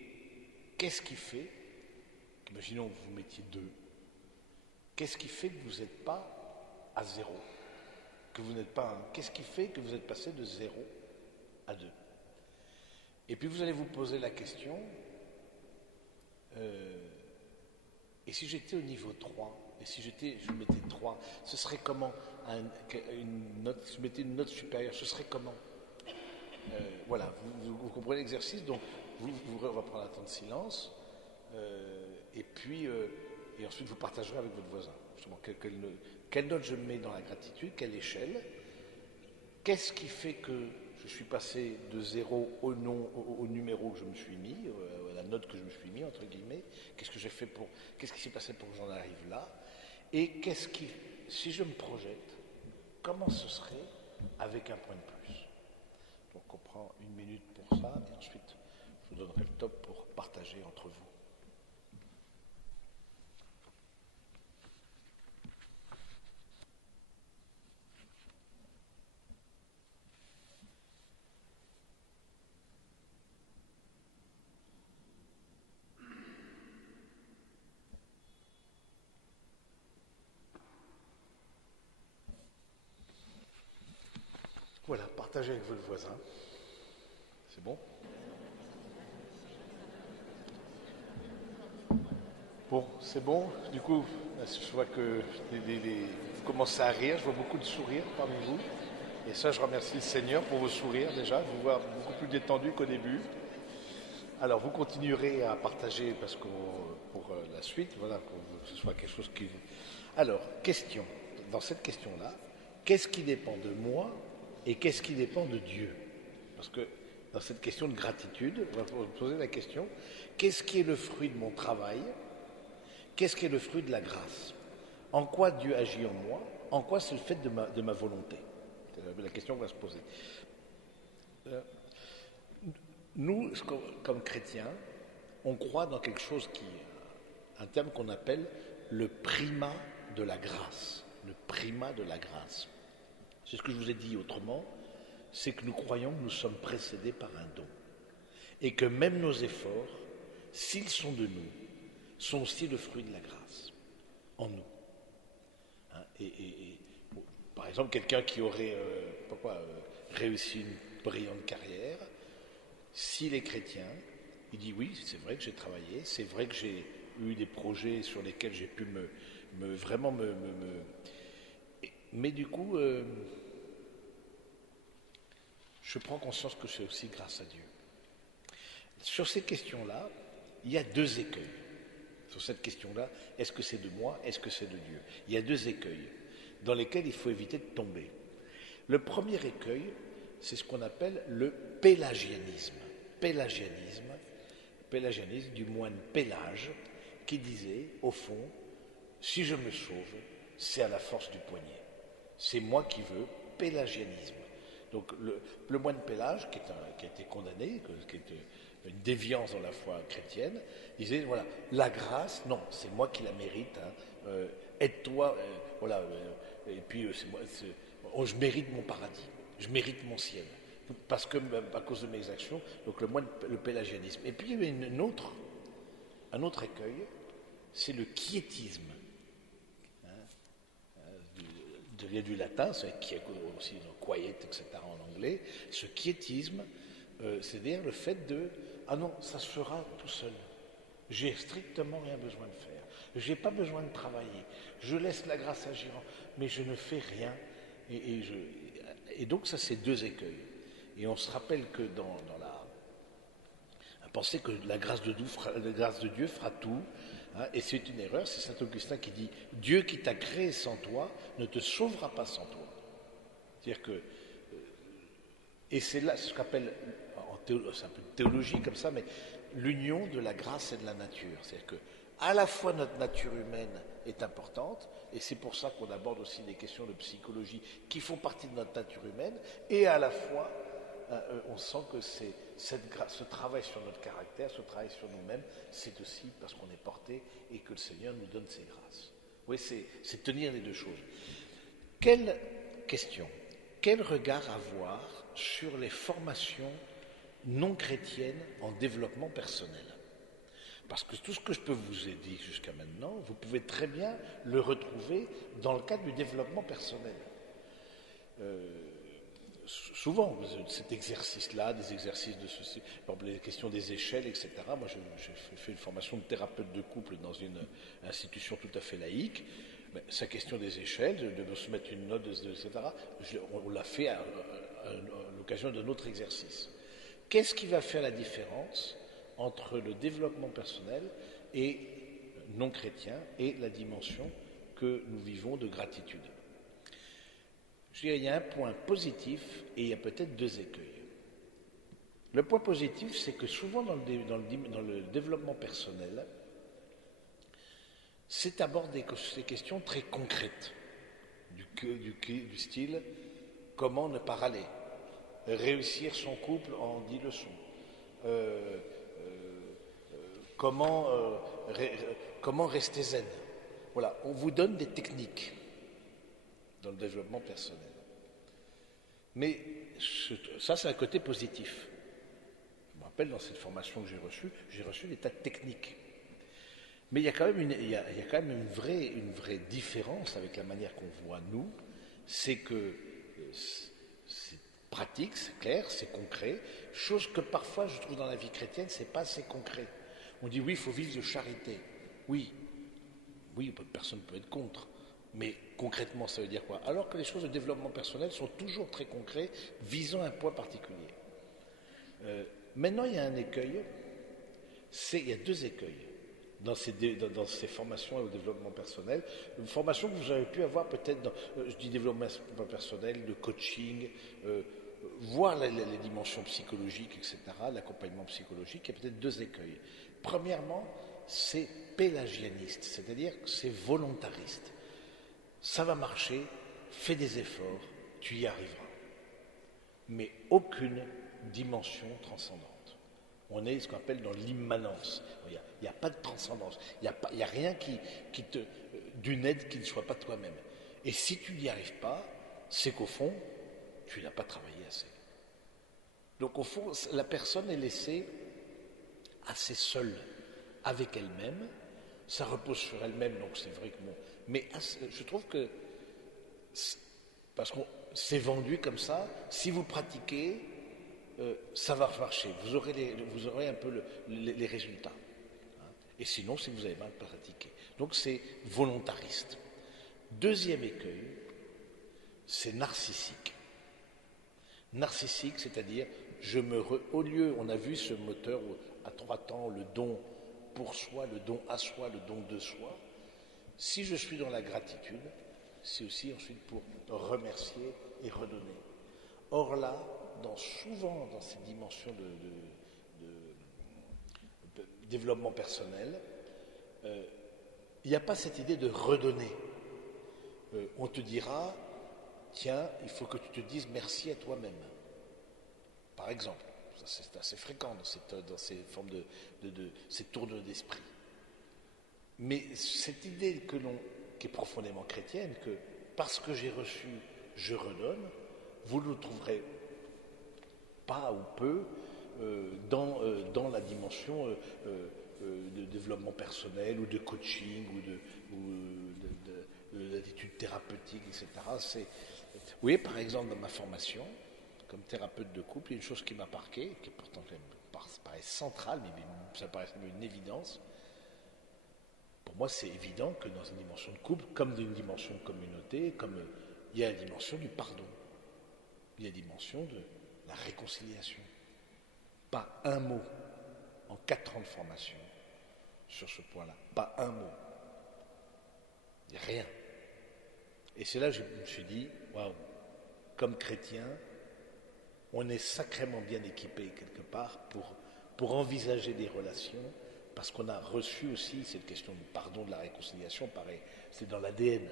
qu'est-ce qui fait, imaginons que vous mettiez 2, qu'est-ce qui fait que vous n'êtes pas à 0, que vous n'êtes pas 1? Qu'est-ce qui fait que vous êtes passé de 0 à 2? Et puis vous allez vous poser la question, et si j'étais au niveau 3, et si je mettais 3, ce serait comment une note, si je mettais une note supérieure, ce serait comment? Voilà, vous comprenez l'exercice, donc vous reprendrez un temps de silence, et ensuite vous partagerez avec votre voisin, justement, quelle note je mets dans la gratitude, quelle échelle, qu'est-ce qui fait que je suis passé de 0 au numéro que je me suis mis, à la note que je me suis mis, entre guillemets, qu'est-ce qui s'est passé pour que j'en arrive là, et si je me projette, comment ce serait avec un point de plus? Donc on prend 1 minute pour ça, et ensuite je vous donnerai le top pour partager entre vous. Voilà, partagez avec votre voisin. C'est bon? Bon, c'est bon. Du coup, je vois que vous commencez à rire. Je vois beaucoup de sourires parmi vous. Et ça, je remercie le Seigneur pour vos sourires déjà. Je vous vois beaucoup plus détendu qu'au début. Alors, vous continuerez à partager parce que pour la suite, voilà, que ce soit quelque chose qui. Alors, question. Dans cette question-là, qu'est-ce qui dépend de moi et qu'est-ce qui dépend de Dieu? Parce que dans cette question de gratitude, on va poser la question, qu'est-ce qui est le fruit de mon travail? Qu'est-ce qui est le fruit de la grâce? En quoi Dieu agit en moi? En quoi c'est le fait de ma volonté? C'est la question qu'on va se poser. Nous, comme chrétiens, on croit dans quelque chose un terme qu'on appelle le primat de la grâce. Le primat de la grâce. C'est ce que je vous ai dit autrement, c'est que nous croyons que nous sommes précédés par un don. Et que même nos efforts, s'ils sont de nous, sont aussi le fruit de la grâce, en nous. Hein, bon, par exemple, quelqu'un qui aurait réussi une brillante carrière, s'il est chrétien, il dit oui, c'est vrai que j'ai travaillé, c'est vrai que j'ai eu des projets sur lesquels j'ai pu Mais du coup, je prends conscience que c'est aussi grâce à Dieu. Sur ces questions-là, il y a 2 écueils. Sur cette question-là, est-ce que c'est de moi, est-ce que c'est de Dieu? Il y a 2 écueils dans lesquels il faut éviter de tomber. Le premier écueil, c'est ce qu'on appelle le pélagianisme. Pélagianisme du moine Pélage, qui disait, au fond, si je me sauve, c'est à la force du poignet. C'est moi qui veux, pélagianisme. Donc le moine Pélage, qui a été condamné, qui était une déviance dans la foi chrétienne, disait, voilà, la grâce, non, c'est moi qui la mérite, hein, aide-toi, et puis je mérite mon paradis, je mérite mon ciel, parce que, à cause de mes actions, donc le pélagianisme. Et puis il y avait un autre écueil, c'est le quiétisme. Vient du latin, c'est qui est aussi quiet, etc. en anglais. Ce quiétisme, c'est-à-dire le fait de ah non, ça se fera tout seul. J'ai strictement rien besoin de faire. J'ai pas besoin de travailler. Je laisse la grâce agir, mais je ne fais rien. Et donc ça, c'est 2 écueils. Et on se rappelle que dans la pensée que la grâce de Dieu fera tout. Hein, et c'est une erreur, c'est saint Augustin qui dit « Dieu qui t'a créé sans toi ne te sauvera pas sans toi ». C'est-à-dire que, et c'est là ce qu'on appelle, c'est un peu de théologie comme ça, mais l'union de la grâce et de la nature. C'est-à-dire que à la fois notre nature humaine est importante, et c'est pour ça qu'on aborde aussi des questions de psychologie qui font partie de notre nature humaine, et à la fois on sent que ce travail sur notre caractère, ce travail sur nous-mêmes, c'est aussi parce qu'on est porté et que le Seigneur nous donne ses grâces. Oui, c'est tenir les 2 choses. Quelle question, quel regard avoir sur les formations non chrétiennes en développement personnel? Parce que tout ce que je peux vous ai dit jusqu'à maintenant, vous pouvez très bien le retrouver dans le cadre du développement personnel. Souvent, cet exercice-là, des exercices de ceci, par exemple les questions des échelles, etc. Moi, j'ai fait une formation de thérapeute de couple dans une institution tout à fait laïque. Mais sa question des échelles, de se mettre une note, etc., on l'a fait à l'occasion d'un autre exercice. Qu'est-ce qui va faire la différence entre le développement personnel et non chrétien et la dimension que nous vivons de gratitude? Je dirais, il y a un point positif et il y a peut-être deux écueils. Le point positif, c'est que souvent dans le développement personnel, c'est aborder des questions très concrètes, du style comment ne pas râler, réussir son couple en 10 leçons, comment rester zen. Voilà, on vous donne des techniques dans le développement personnel. Mais ça, c'est un côté positif. Je me rappelle, dans cette formation que j'ai reçu des tas de techniques. Mais il y a quand même une vraie différence avec la manière qu'on voit nous, c'est que c'est pratique, c'est clair, c'est concret, chose que parfois je trouve dans la vie chrétienne, c'est pas assez concret. On dit oui, il faut vivre de charité. Oui, personne ne peut être contre. Mais concrètement, ça veut dire quoi? Alors que les choses de développement personnel sont toujours très concrètes, visant un point particulier. Maintenant, il y a un écueil, il y a deux écueils dans ces formations au développement personnel. Une formation que vous avez pu avoir peut-être je dis développement personnel, de coaching, voir les dimensions psychologiques, etc., l'accompagnement psychologique, il y a peut-être deux écueils. Premièrement, c'est pélagianiste, c'est-à-dire que c'est volontariste. Ça va marcher, fais des efforts, tu y arriveras. Mais aucune dimension transcendante. On est ce qu'on appelle dans l'immanence. Il n'y a pas de transcendance. Il n'y a rien d'une aide qui ne soit pas toi-même. Et si tu n'y arrives pas, c'est qu'au fond, tu n'as pas travaillé assez. Donc au fond, la personne est laissée assez seule avec elle-même. Ça repose sur elle-même, donc c'est vrai que bon. Mais je trouve que, parce qu'on s'est vendu comme ça, si vous pratiquez, ça va marcher. Vous aurez un peu les résultats. Hein. Et sinon, si vous avez mal pratiqué. Donc c'est volontariste. Deuxième écueil, c'est narcissique. Narcissique, c'est-à-dire, au lieu, on a vu ce moteur à 3 temps, le don pour soi, le don à soi, le don de soi. Si je suis dans la gratitude, c'est aussi ensuite pour remercier et redonner. Or là, souvent dans ces dimensions de développement personnel, il n'y a pas cette idée de redonner. On te dira, tiens, il faut que tu te dises merci à toi-même. Par exemple, ça c'est assez fréquent dans ces formes ces tours d'esprit. Mais cette idée qui est profondément chrétienne, que parce que j'ai reçu, je redonne, vous ne le trouverez pas ou peu dans la dimension de développement personnel ou de coaching ou d'attitude thérapeutique, etc. Vous voyez, par exemple, dans ma formation, comme thérapeute de couple, il y a une chose qui m'a marqué, qui pourtant paraît centrale, mais ça paraît une évidence. Pour moi, c'est évident que dans une dimension de couple, comme dans une dimension de communauté, il y a la dimension du pardon. Il y a la dimension de la réconciliation. Pas un mot en 4 ans de formation sur ce point-là. Pas un mot. Il n'y a rien. Et c'est là que je me suis dit, waouh, comme chrétien, on est sacrément bien équipé quelque part pour envisager des relations, parce qu'on a reçu aussi cette question du pardon, de la réconciliation, pareil, c'est dans l'ADN.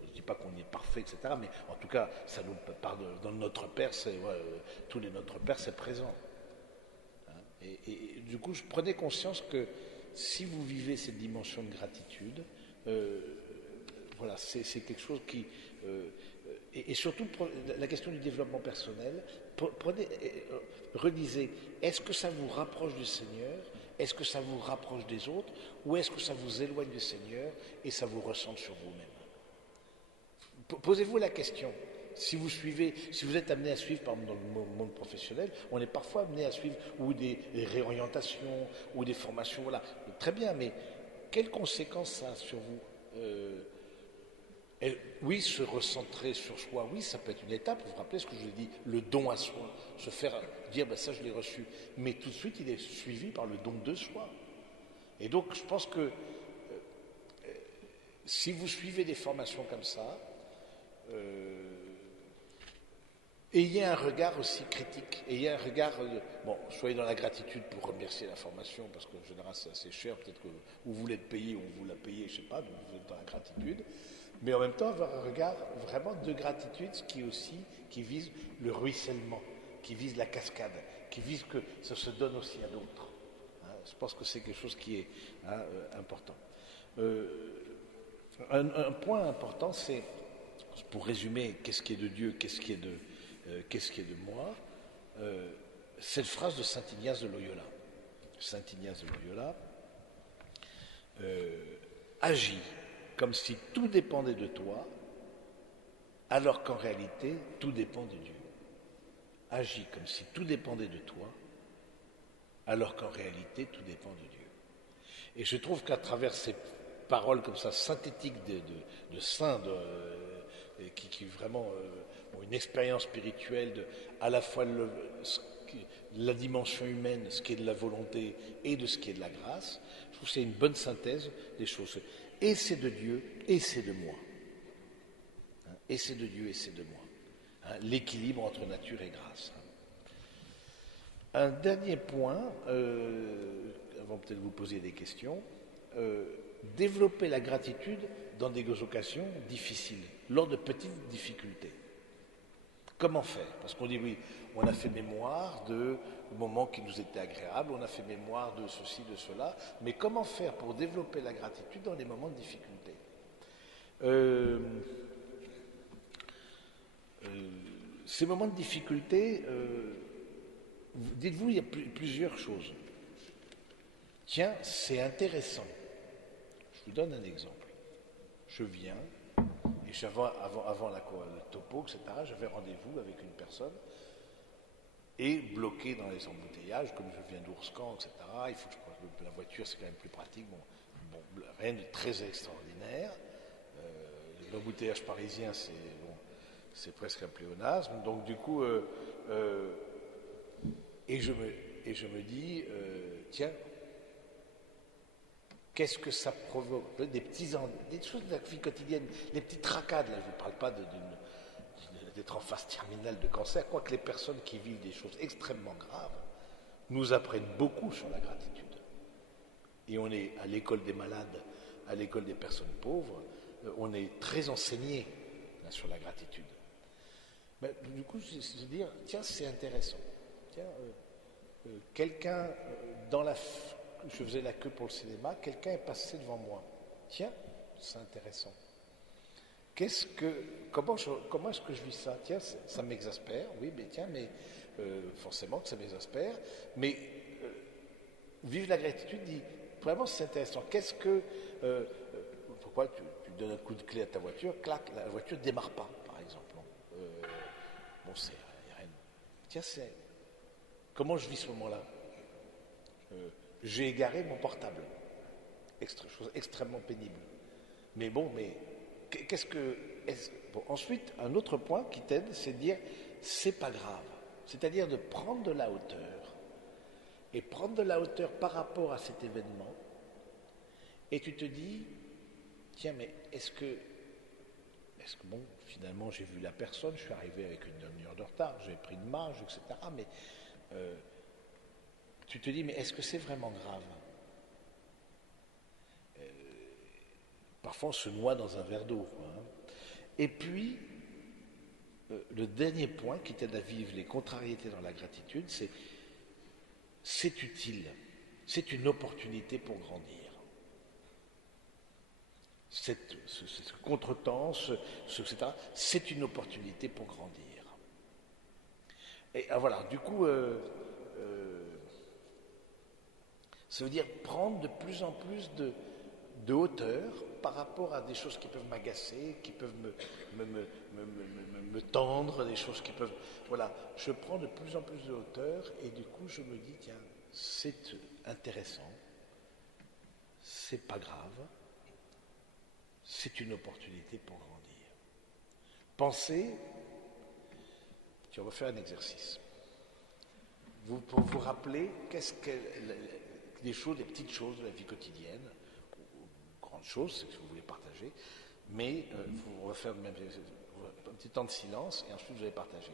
Je ne dis pas qu'on est parfait, etc., mais en tout cas, ça nous parle dans notre Père, tous les Notre Père, c'est présent. Hein, et du coup, je prenais conscience que si vous vivez cette dimension de gratitude, voilà, c'est quelque chose qui... et surtout, la question du développement personnel, relisez, est-ce que ça vous rapproche du Seigneur? Est-ce que ça vous rapproche des autres ou est-ce que ça vous éloigne du Seigneur et ça vous recentre sur vous-même? Posez-vous la question. Si vous êtes amené à suivre, par exemple dans le monde professionnel, on est parfois amené à suivre ou des réorientations ou des formations, voilà. Très bien, mais quelles conséquences ça a sur vous? Oui, se recentrer sur soi, oui, ça peut être une étape. Vous vous rappelez ce que je vous ai dit, le don à soi, se faire dire, ben ça je l'ai reçu. Mais tout de suite, il est suivi par le don de soi. Et donc, je pense que si vous suivez des formations comme ça, ayez un regard aussi critique, ayez un regard, bon, soyez dans la gratitude pour remercier la formation, parce qu'en général c'est assez cher, peut-être que vous voulez être payé ou vous la payez, je ne sais pas, donc vous êtes dans la gratitude, mais en même temps avoir un regard vraiment de gratitude, qui vise le ruissellement, qui vise la cascade, qui vise que ça se donne aussi à d'autres. Hein, je pense que c'est quelque chose qui est important. Un point important, c'est, pour résumer, qu'est-ce qui est de Dieu, qu'est-ce qui est de moi, cette phrase de Saint Ignace de Loyola. Saint Ignace de Loyola agit comme si tout dépendait de toi, alors qu'en réalité, tout dépend de Dieu. Agis comme si tout dépendait de toi, alors qu'en réalité, tout dépend de Dieu. Et je trouve qu'à travers ces paroles comme ça, synthétiques de saints, qui vraiment ont une expérience spirituelle à la fois la dimension humaine, ce qui est de la volonté et de ce qui est de la grâce, je trouve que c'est une bonne synthèse des choses. Et c'est de Dieu et c'est de moi. Hein, et c'est de Dieu et c'est de moi. Hein, l'équilibre entre nature et grâce. Un dernier point, avant peut-être de vous poser des questions, développer la gratitude dans des occasions difficiles, lors de petites difficultés. Comment faire? Parce qu'on dit oui, on a fait mémoire de moments qui nous étaient agréables, on a fait mémoire de ceci, de cela, mais comment faire pour développer la gratitude dans les moments de difficulté? Ces moments de difficulté, dites-vous, il y a plusieurs choses. Tiens, c'est intéressant. Je vous donne un exemple. Je viens, et avant le topo, etc., j'avais rendez-vous avec une personne, et bloqué dans les embouteillages, comme je viens d'Ourscan, etc., il faut que je prenne la voiture, c'est quand même plus pratique. Bon, rien de très extraordinaire. L'embouteillage parisien, c'est presque un pléonasme. Donc du coup, et je me dis, tiens, qu'est-ce que ça provoque? Des choses de la vie quotidienne, des petites tracades, là, je ne parle pas d'être en phase terminale de cancer, quoique les personnes qui vivent des choses extrêmement graves nous apprennent beaucoup sur la gratitude. Et on est à l'école des malades, à l'école des personnes pauvres, on est très enseigné là, sur la gratitude. Mais, du coup, je vais dire, tiens, c'est intéressant. Tiens, quelqu'un je faisais la queue pour le cinéma, quelqu'un est passé devant moi. Tiens, c'est intéressant. Comment est-ce que je vis ça? Tiens, ça m'exaspère, oui, mais tiens, mais forcément que ça m'exaspère. Mais vivre la gratitude dit, vraiment c'est intéressant. Pourquoi tu donnes un coup de clé à ta voiture, clac, la voiture ne démarre pas, par exemple. Bon, c'est rien. Tiens, comment je vis ce moment-là? J'ai égaré mon portable. Chose extrêmement pénible. Mais bon, ensuite, un autre point qui t'aide, c'est de dire, c'est pas grave. C'est-à-dire de prendre de la hauteur. Et prendre de la hauteur par rapport à cet événement. Et tu te dis, tiens, mais est-ce que bon, finalement, j'ai vu la personne, je suis arrivé avec une demi-heure de retard, j'ai pris une marge, etc. Mais tu te dis, mais est-ce que c'est vraiment grave? Parfois, on se noie dans un verre d'eau. Hein. Et puis, le dernier point qui t'aide à vivre les contrariétés dans la gratitude, c'est utile. C'est une opportunité pour grandir. Ce contretemps, etc., c'est une opportunité pour grandir. Et voilà, du coup, Ça veut dire prendre de plus en plus de hauteur par rapport à des choses qui peuvent m'agacer, qui peuvent me tendre, des choses qui peuvent... Voilà, je prends de plus en plus de hauteur et du coup je me dis, tiens, c'est intéressant, c'est pas grave, c'est une opportunité pour grandir. Pensez, on va faire un exercice. Pour vous rappeler, qu'est-ce que des choses, des petites choses de la vie quotidienne, ou grandes choses, c'est ce que vous voulez partager, mais on va faire un petit temps de silence et ensuite vous allez partager.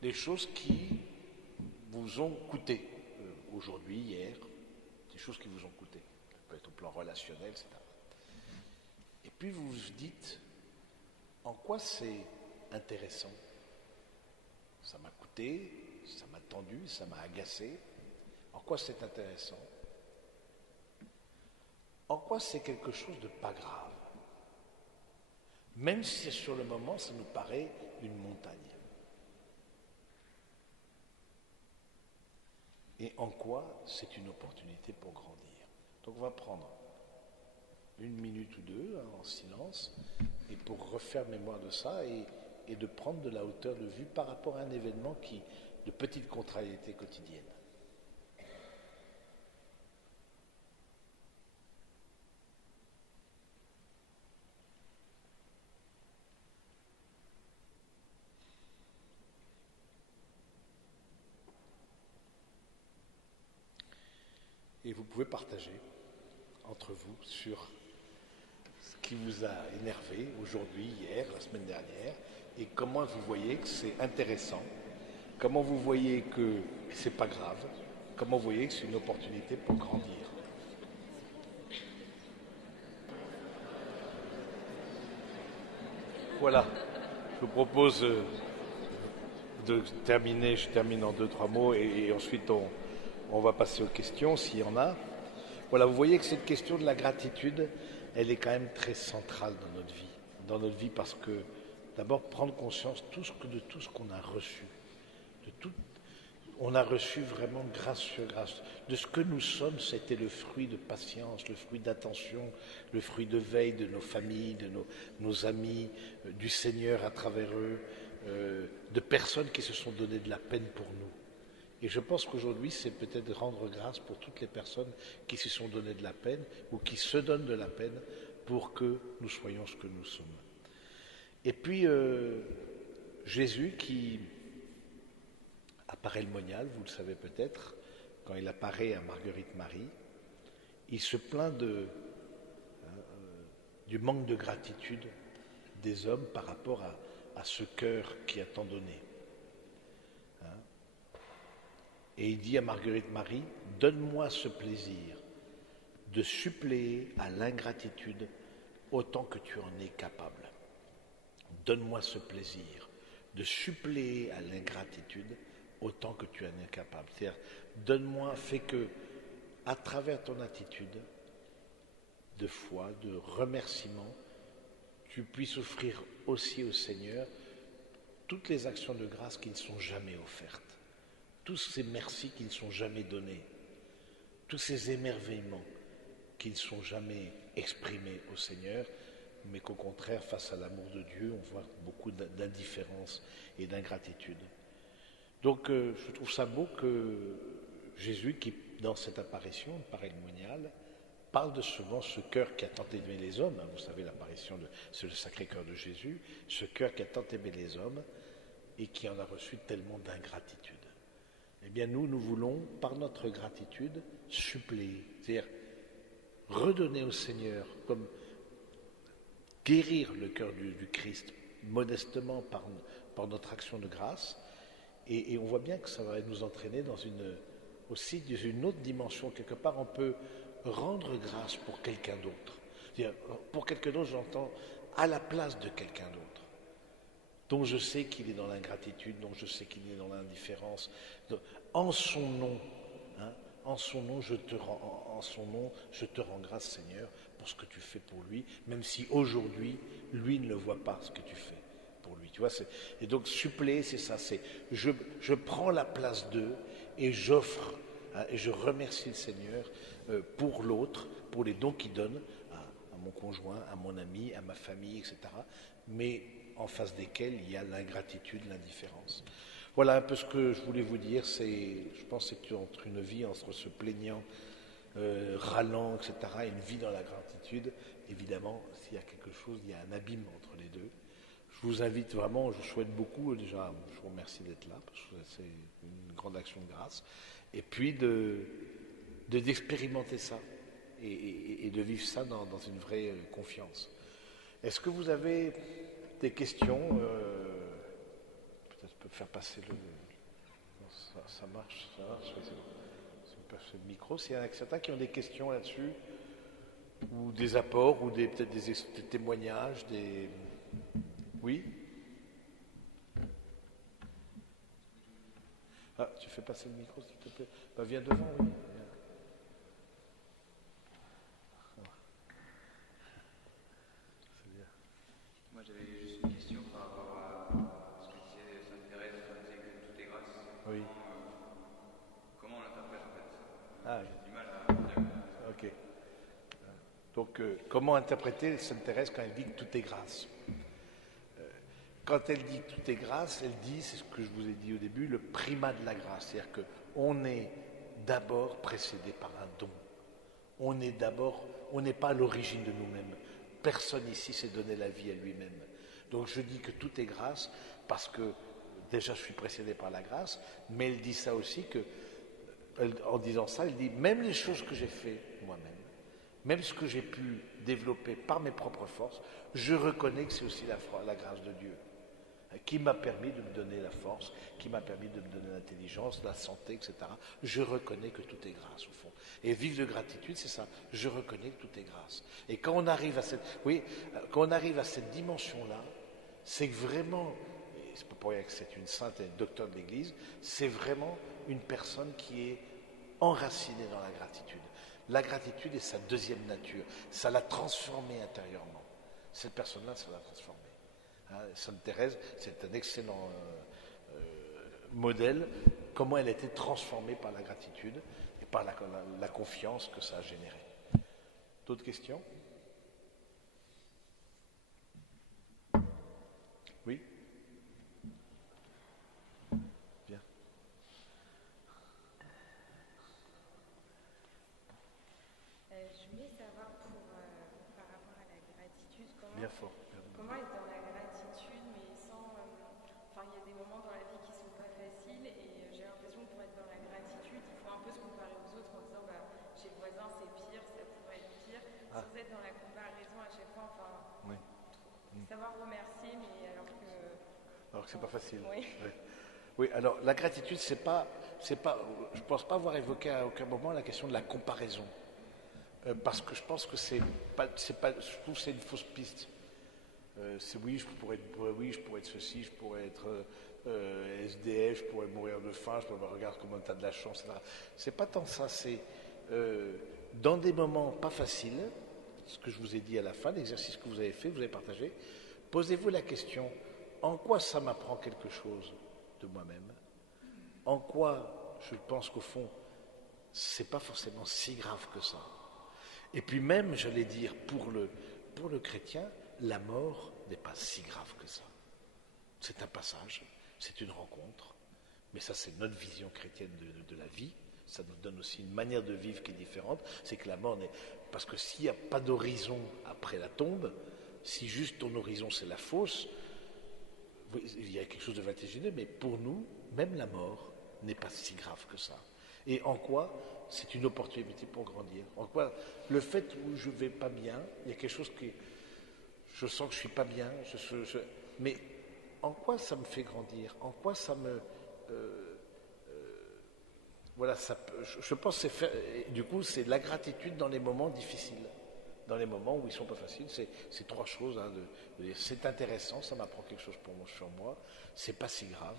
Des choses qui vous ont coûté, aujourd'hui, hier, des choses qui vous ont coûté. Ça peut être au plan relationnel, etc. Et puis vous vous dites, en quoi c'est intéressant? Ça m'a coûté, ça m'a tendu, ça m'a agacé. En quoi c'est intéressant? En quoi c'est quelque chose de pas grave? Même si sur le moment, ça nous paraît une montagne. Et en quoi c'est une opportunité pour grandir? Donc on va prendre 1 minute ou 2 en silence et pour refaire mémoire de ça et de prendre de la hauteur de vue par rapport à un événement de petite contrariété quotidienne. Et vous pouvez partager entre vous sur ce qui vous a énervé aujourd'hui, hier, la semaine dernière, et comment vous voyez que c'est intéressant, comment vous voyez que c'est pas grave, comment vous voyez que c'est une opportunité pour grandir. Voilà, je vous propose de terminer, je termine en 2-3 mots et ensuite on va passer aux questions s'il y en a. Voilà, vous voyez que cette question de la gratitude, elle est quand même très centrale dans notre vie parce que d'abord prendre conscience de tout ce qu'on a reçu, on a reçu vraiment grâce sur grâce. De ce que nous sommes, c'était le fruit de patience, le fruit d'attention, le fruit de veille de nos familles, de nos amis, du Seigneur à travers eux, de personnes qui se sont donné de la peine pour nous. Et je pense qu'aujourd'hui, c'est peut-être de rendre grâce pour toutes les personnes qui se sont donné de la peine ou qui se donnent de la peine pour que nous soyons ce que nous sommes. Et puis, Jésus qui apparaît le monial, vous le savez peut-être, quand il apparaît à Marguerite Marie, il se plaint du manque de gratitude des hommes par rapport à ce cœur qui a tant donné. Et il dit à Marguerite Marie, donne-moi ce plaisir de suppléer à l'ingratitude autant que tu en es capable. Donne-moi ce plaisir de suppléer à l'ingratitude autant que tu en es capable. C'est-à-dire, donne-moi, fais que, à travers ton attitude de foi, de remerciement, tu puisses offrir aussi au Seigneur toutes les actions de grâce qui ne sont jamais offertes. Tous ces merci qui ne sont jamais donnés, tous ces émerveillements qui ne sont jamais exprimés au Seigneur, mais qu'au contraire, face à l'amour de Dieu, on voit beaucoup d'indifférence et d'ingratitude. Donc je trouve ça beau que Jésus, qui dans cette apparition, pareillemoniale, parle de souvent ce cœur qui a tant aimé les hommes. Vous savez, l'apparition, c'est le Sacré-Cœur de Jésus, ce cœur qui a tant aimé les hommes et qui en a reçu tellement d'ingratitude. Eh bien nous voulons, par notre gratitude, suppléer, c'est-à-dire redonner au Seigneur, comme guérir le cœur du Christ, modestement par notre action de grâce, et on voit bien que ça va nous entraîner aussi dans une autre dimension. Quelque part, on peut rendre grâce pour quelqu'un d'autre. C'est-à-dire, pour quelqu'un d'autre, j'entends à la place de quelqu'un d'autre, dont je sais qu'il est dans l'ingratitude, dont je sais qu'il est dans l'indifférence. En son nom, en son nom, je te rends grâce, Seigneur, pour ce que tu fais pour lui, même si aujourd'hui, lui ne le voit pas, ce que tu fais pour lui. Tu vois, et donc, suppléer, c'est ça, je prends la place d'eux et j'offre hein, et je remercie le Seigneur pour l'autre, pour les dons qu'il donne à mon conjoint, à mon ami, à ma famille, etc. Mais en face desquels il y a l'ingratitude, l'indifférence. Voilà un peu ce que je voulais vous dire. Je pense que c'est entre une vie, entre se plaignant, râlant, etc., et une vie dans la gratitude. Évidemment, s'il y a quelque chose, il y a un abîme entre les deux. Je vous invite vraiment, je vous souhaite beaucoup, déjà, je vous remercie d'être là, parce que c'est une grande action de grâce, et puis d'expérimenter ça, et de vivre ça dans une vraie confiance. Est-ce que vous avez des questions peut-être je peux faire passer le... Ça marche, oui, c'est bon. Si on peut passer le micro, s'il y en a certains qui ont des questions là-dessus, ou des apports, ou peut-être des témoignages, des... Oui. Ah, tu fais passer le micro, s'il te plaît. Bah, viens devant, oui. C'est bien. Moi, j'avais juste une question par rapport à ce que disait Sainte Thérèse, elle disait que tout est grâce. Oui. Comment on l'interprète en fait? Ah, j'ai du mal à dire. Ok. Donc, comment interpréter Sainte Thérèse quand elle dit que tout est grâce? Quand elle dit que tout est grâce, elle dit, c'est ce que je vous ai dit au début, le primat de la grâce. C'est-à-dire qu'on est d'abord précédé par un don. On n'est pas à l'origine de nous-mêmes. Personne ici s'est donné la vie à lui-même. Donc je dis que tout est grâce parce que déjà je suis précédé par la grâce, mais elle dit ça aussi en disant ça, elle dit même les choses que j'ai fait moi-même, même ce que j'ai pu développer par mes propres forces, je reconnais que c'est aussi la grâce de Dieu qui m'a permis de me donner la force, qui m'a permis de me donner l'intelligence, la santé, etc. Je reconnais que tout est grâce, au fond. Et vivre de gratitude, c'est ça. Je reconnais que tout est grâce. Et quand on arrive à cette dimension-là, c'est que vraiment, et c'est pas pour rien que c'est une sainte et une docteur de l'Église, c'est vraiment une personne qui est enracinée dans la gratitude. La gratitude est sa deuxième nature. Ça l'a transformée intérieurement. Cette personne-là, ça l'a transformée. Sainte Thérèse, c'est un excellent modèle, comment elle a été transformée par la gratitude et par la confiance que ça a généré. D'autres questions? Oui? Bien. Je voulais savoir par rapport à la gratitude, Bien fort. Comment être dans la gratitude, mais sans... Enfin, il y a des moments dans la vie qui ne sont pas faciles et j'ai l'impression que pour être dans la gratitude, il faut un peu se comparer aux autres en disant chez le voisin c'est pire, ça pourrait être pire, sans être dans la comparaison à chaque fois. Enfin, oui. Savoir remercier, mais alors que... Alors que c'est pas facile. Oui. Oui, alors la gratitude, je pense pas avoir évoqué à aucun moment la question de la comparaison. Parce que je pense que je trouve que c'est une fausse piste. C'est oui, je pourrais être ceci, je pourrais être SDF, je pourrais mourir de faim, je pourrais regarder comment tu as de la chance, etc. C'est pas tant ça, c'est dans des moments pas faciles, ce que je vous ai dit à la fin, l'exercice que vous avez fait, vous avez partagé, posez-vous la question, en quoi ça m'apprend quelque chose de moi-même? En quoi je pense qu'au fond, c'est pas forcément si grave que ça? Et puis même, j'allais dire, pour le chrétien, la mort n'est pas si grave que ça. C'est un passage, c'est une rencontre, mais ça c'est notre vision chrétienne de la vie. Ça nous donne aussi une manière de vivre qui est différente. C'est que la mort n'est... Parce que s'il n'y a pas d'horizon après la tombe, si juste ton horizon c'est la fosse, il y a quelque chose de vertigineux, mais pour nous, même la mort n'est pas si grave que ça. Et en quoi c'est une opportunité pour grandir? En quoi le fait où je ne vais pas bien, il y a quelque chose qui... Je sens que je ne suis pas bien, mais en quoi ça me fait grandir? En quoi ça me... voilà, je pense que du coup, c'est la gratitude dans les moments difficiles. Dans les moments où ils ne sont pas faciles, c'est trois choses. De dire, c'est intéressant, ça m'apprend quelque chose sur moi, c'est pas si grave.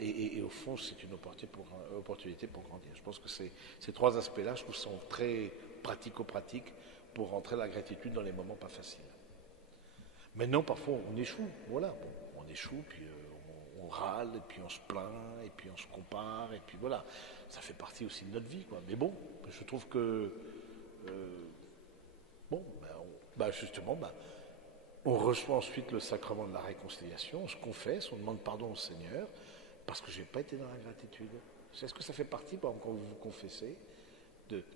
Et au fond, c'est une opportunité pour grandir. Je pense que ces trois aspects-là, je trouve, sont très pratico-pratiques pour rentrer la gratitude dans les moments pas faciles. Maintenant, parfois, on échoue. Voilà, bon, on échoue, puis on râle, et puis on se plaint, et puis on se compare, et puis voilà. Ça fait partie aussi de notre vie, quoi. Mais bon, je trouve que, justement, on reçoit ensuite le sacrement de la réconciliation, on se confesse, on demande pardon au Seigneur, parce que je n'ai pas été dans la gratitude. Est-ce que ça fait partie, par exemple, quand vous vous confessez,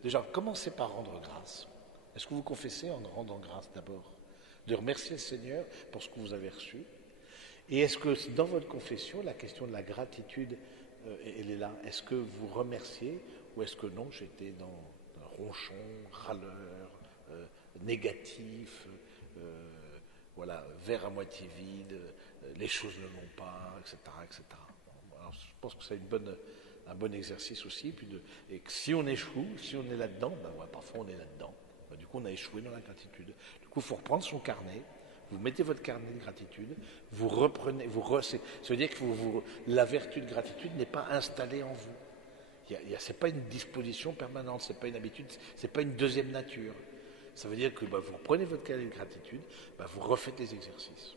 déjà, commencez par rendre grâce. Est-ce que vous confessez en rendant grâce d'abord? De remercier le Seigneur pour ce que vous avez reçu. Et est-ce que dans votre confession, la question de la gratitude, elle est là? Est-ce que vous remerciez ou est-ce que non, j'étais dans un ronchon, râleur, négatif, voilà, verre à moitié vide, les choses ne vont pas, etc., etc. Alors, je pense que c'est un bon exercice aussi. Et que si on échoue, si on est là-dedans, parfois on est là-dedans. Du coup, on a échoué dans la gratitude. Du coup, il faut reprendre son carnet. Vous mettez votre carnet de gratitude, vous reprenez, ça veut dire que la vertu de gratitude n'est pas installée en vous. C'est pas une disposition permanente, c'est pas une habitude, c'est pas une deuxième nature. Ça veut dire que vous reprenez votre carnet de gratitude, vous refaites les exercices.